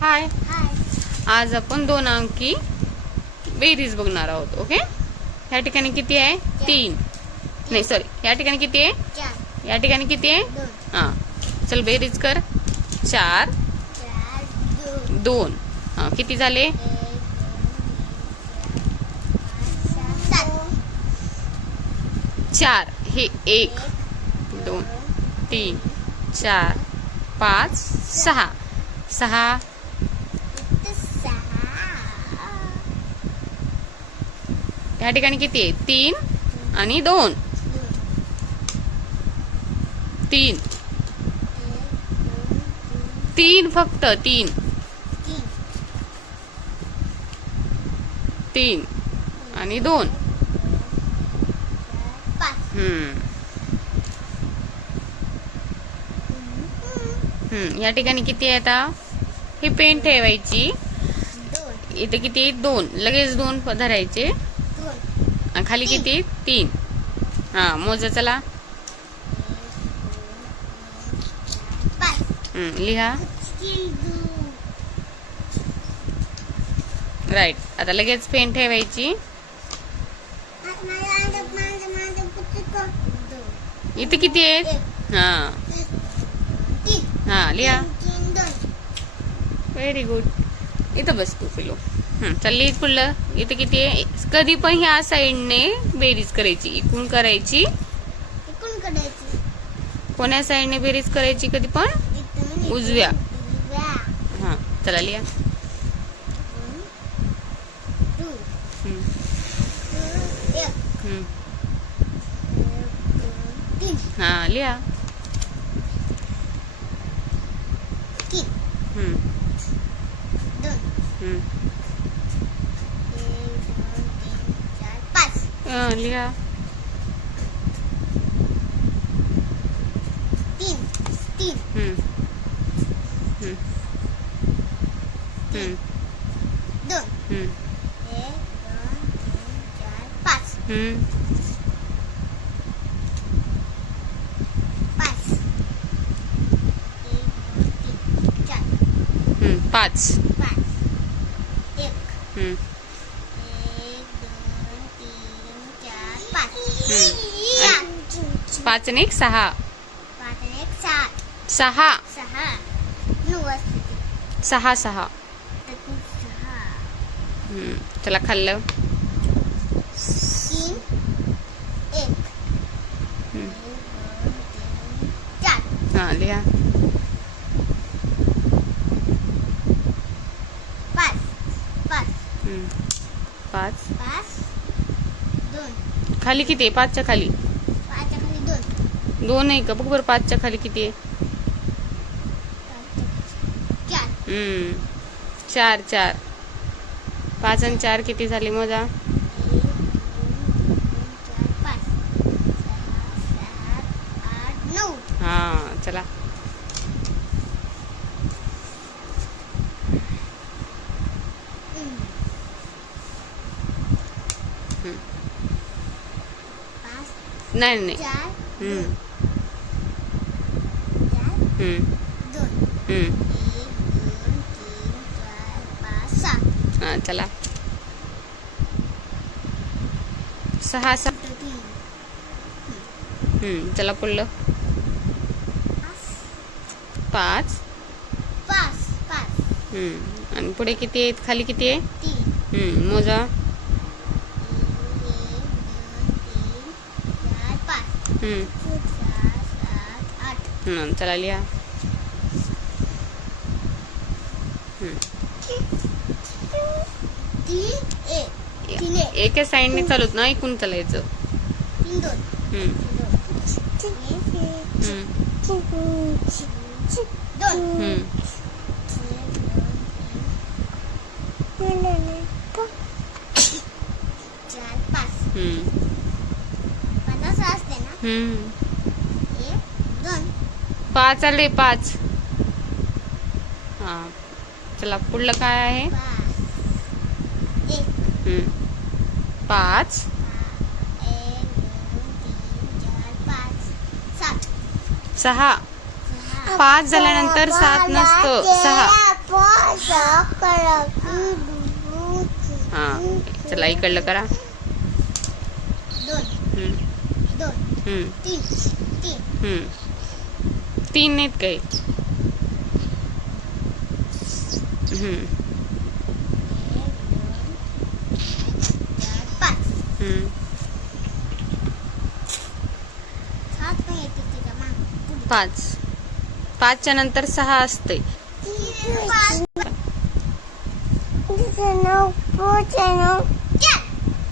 हाय. आज आपण 2 अंकी बेरीज बघणार आहोत. ओके. या ठिकाणी किती आहे? 3. नाही सॉरी, या ठिकाणी किती आहे? 4. या ठिकाणी किती आहे? 2. हां, चल बेरीज कर. 4 2. हां, किती झाले? 4. हे 1 2 3 4 5 6. 6 या ठिकाणी किती आहे? 3 आणि 2. 3 3 फक्त 3 3 आणि 2. या ठिकाणी किती आहे? आता ही पेन ठेवायची. इथे किती? 2. लगेच 2 धरायचे. खाली किती? 3. हा, मोजा चला. लिहा. राईट. आता लगेच पेन ठेवायची. इथे किती आहेत? हा हा, लिहा. Very good. इथं बस तू पिलो. चल पुढलं. इथे किती आहे? कधी पण ह्या साईडने बेरीज करायची. इकडून करायची. कोण्या साईडने बेरीज करायची? कधी पण उजव्या. हा, चला लिहा. हा, लिहा. 2 लिहा. 3 2 5 5 आणि 1 6. 6 चला खाल्लं. 3 1 4. हा, लिहा. 5 2 खाली किती आहे? 5च्या खाली 2 आहे का? बघ बरं. 5च्या खाली किती आहे? 4 4. 5 आणि 4 किती झाले? मोजा. 9. हा, चला. नाही नाही. 2 चला. 6 6. चला पुढलं. 5 आणि पुढे किती आहेत? खाली किती आहे? मोजा. 8 चला लिहा. 1 साईडने चालत ना, ऐकून चालायचं. 2 5 आले. 5. हा, चला पुढलं काय आहे? 5 6. 5 झाल्यानंतर 7 नसतं. 6. हा चला इकडलं करा. 2 हम्म, 2 हम्म, 3 हम्म. 3 नाहीत काही. हम्म, 5 हम्म. 7 पण येते त्याच्या मागे. 5. 5च्या नंतर 6 असते. 5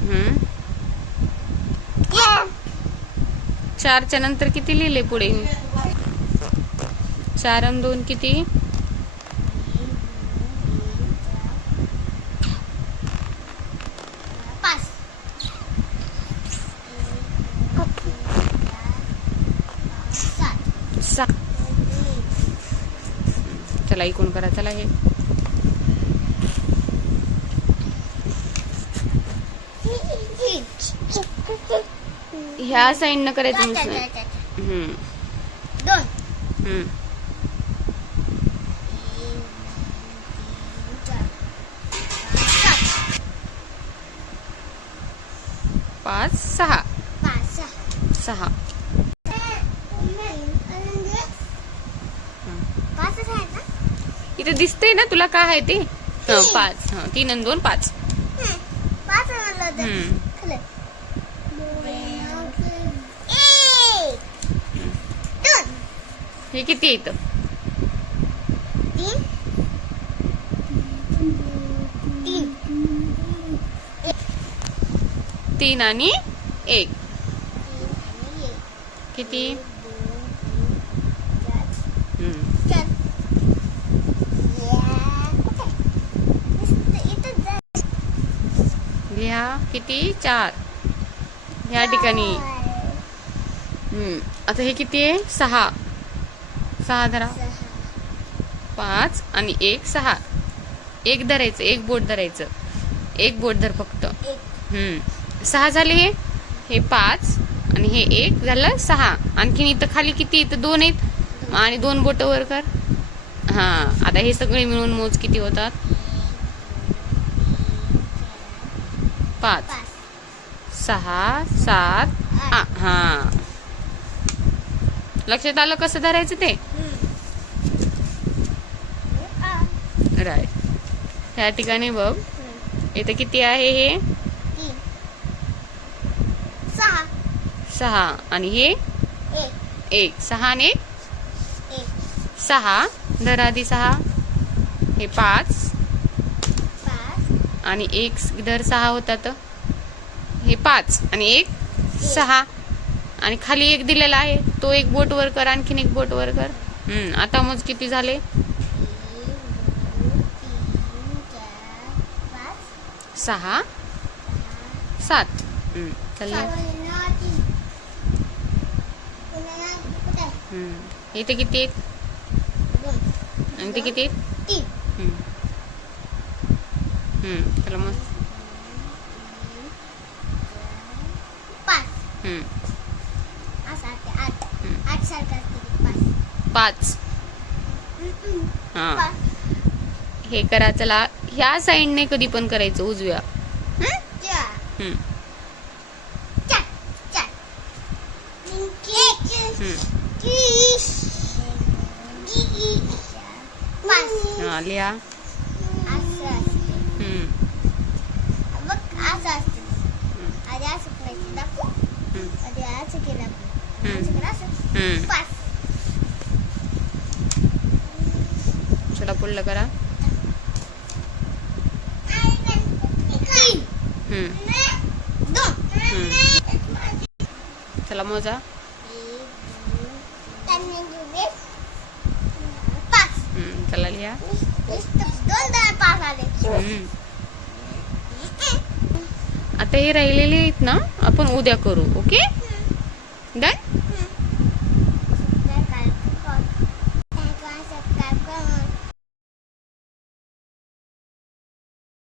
हम्म. 4च्या नंतर किती लिहिले पुढे? 4 आणि 2 किती? 5 6. चला इकडून करा. चला हे ह्या साईड न करायचं नुसतं. हम्म, 2 हम्म. 5 6 6. इथे दिसतंय ना तुला काय आहे ते? 5. 3 आणि 2 5. हम्म. हे किती आहे इथं? 3 आणि 1 किती? हम्म. लिहा किती? 4 ह्या ठिकाणी. आता हे किती आहे? 6. 6 धरा. 5 आणि 1 6. 1 धरायचं. 1 बोट धरायचं. 1 बोट धर फक्त. 6 झाले हे 5 आणि हे 1 झालं 6. आणखीन इथं खाली किती? इथं 2 आहेत आणि 2 बोट वर कर. हा आता हे सगळे मिळून मोज किती होतात? 5 6 7 8. हा लक्षात आलं कसं धरायचं ते? राईट. ह्या ठिकाणी बघ इथं किती आहे? हे 6 आणि हे 1. 6 आणि 1 6 धरा आधी. 6 हे 5 आणि 1 धर. 6 होतात. हे 5 आणि 1 6 आणि खाली 1 दिलेला आहे तो 1 बोट वर कर. आणखीन 1 बोट वर कर. आता मोज किती झाले? 6 7. चल इथे किती आहेत? आणि ते किती आहेत? चला मग 5. हा हे करा. चला ह्या साईडने कधी पण करायचं उजव्या. हा लिहा. चला पुढलं करा. चला मोजा. चला लिहा. आता हे राहिलेले आहेत ना आपण उद्या करू. Okay done.